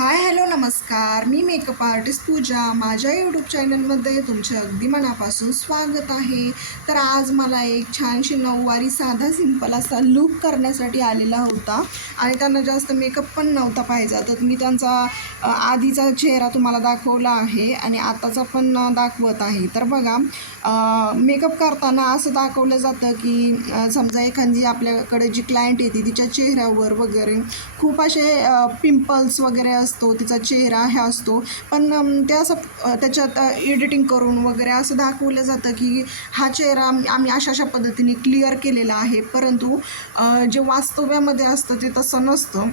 Hi hello नमस्कार. मी makeup artist पूजा. माझ्या YouTube चॅनलमध्ये तुमचे अगदी मनापासून स्वागत आहे. तर आज मला एक छानशी नऊवारी साधा सिंपल असा लूक करण्यासाठी आलेला होता आणि त्यांना जास्त मेकअप पण नव्हता पाहिजे. तर मी त्यांचा आधीचा चेहरा तुम्हाला दाखवला आहे आणि आताचा पण दाखवत आहे. तर बघा, मेकअप करताना असं दाखवलं जातं की समजा एखादी आपल्याकडे जी क्लायंट येते तिच्या चेहऱ्यावर वगैरे खूप असे पिंपल्स वगैरे असतो, तिचा चेहरा हे असतो, पण ते असं त्याच्यात एडिटिंग करून वगैरे असं दाखवलं जातं की हा चेहरा आम्ही अशा पद्धतीने क्लिअर केलेला आहे. परंतु जे वास्तव्यामध्ये असतं ते तसं नसतं.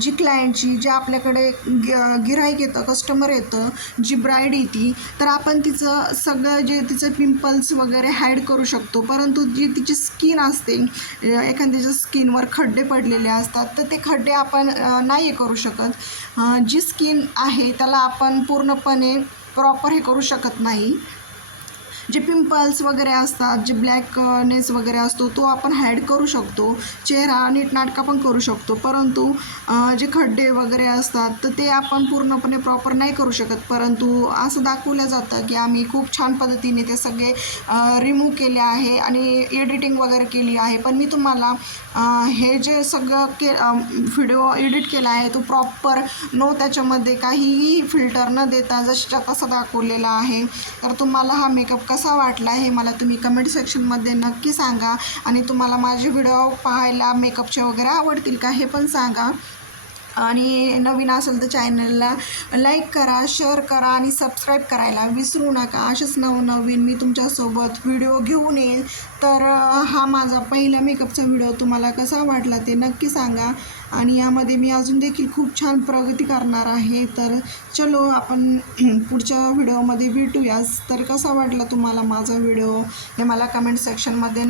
जी क्लायंटची जे आपल्याकडे गिऱ्हाईक येतं, कस्टमर येतं, जी ब्राईड येते, तर आपण तिचं सगळं जे तिचं पिंपल्स वगैरे हाईड करू शकतो. परंतु जी तिची स्किन असते, एखाद्याच्या स्किनवर खड्डे पडलेले असतात, तर ते खड्डे आपण नाही करू शकत. जी स्किन आहे त्याला आपण पूर्णपणे प्रॉपर हे करू शकत नाही. जे पिंपल्स वगैरे असतात, जे ब्लॅकनेस वगैरे असतो तो आपण हाईड करू शकतो. चेहरा नीटनाटका पण करू शकतो. परंतु जे खड्डे वगैरे असतात तर ते आपण पूर्णपणे प्रॉपर नाही करू शकत. परंतु असं दाखवलं जातं की आम्ही खूप छान पद्धतीने ते सगळे रिमूव्ह केले आहे आणि एडिटिंग वगैरे केली आहे. पण मी तुम्हाला हे जे सगळं व्हिडिओ एडिट केला आहे तो प्रॉपर त्याच्यामध्ये काहीही फिल्टर न देता जसंच्या तसा दाखवलेला आहे. तर तुम्हाला हा मेकअप कसा वाटला हे मला तुम्ही कमेंट सेक्शनमध्ये नक्की सांगा आणि तुम्हाला माझे व्हिडिओ पाहायला मेकअपचे वगैरे आवडतील का हे पण सांगा. आणि नवीन असेल तर चॅनलला लाईक करा, शेअर करा आणि सबस्क्राईब करायला विसरू नका. असेच नवनवीन मी तुमच्यासोबत व्हिडिओ घेऊन येईल. तर हा माझा पहिला मेकअपचा व्हिडिओ तुम्हाला कसा वाटला ते नक्की सांगा. आणि यामध्ये मी अजून देखील खूप छान प्रगती करणार आहे. तर चलो आपण पुढच्या व्हिडिओमध्ये भेटूयाच. तर कसा वाटला तुम्हाला माझा व्हिडिओ हे मला कमेंट सेक्शनमध्ये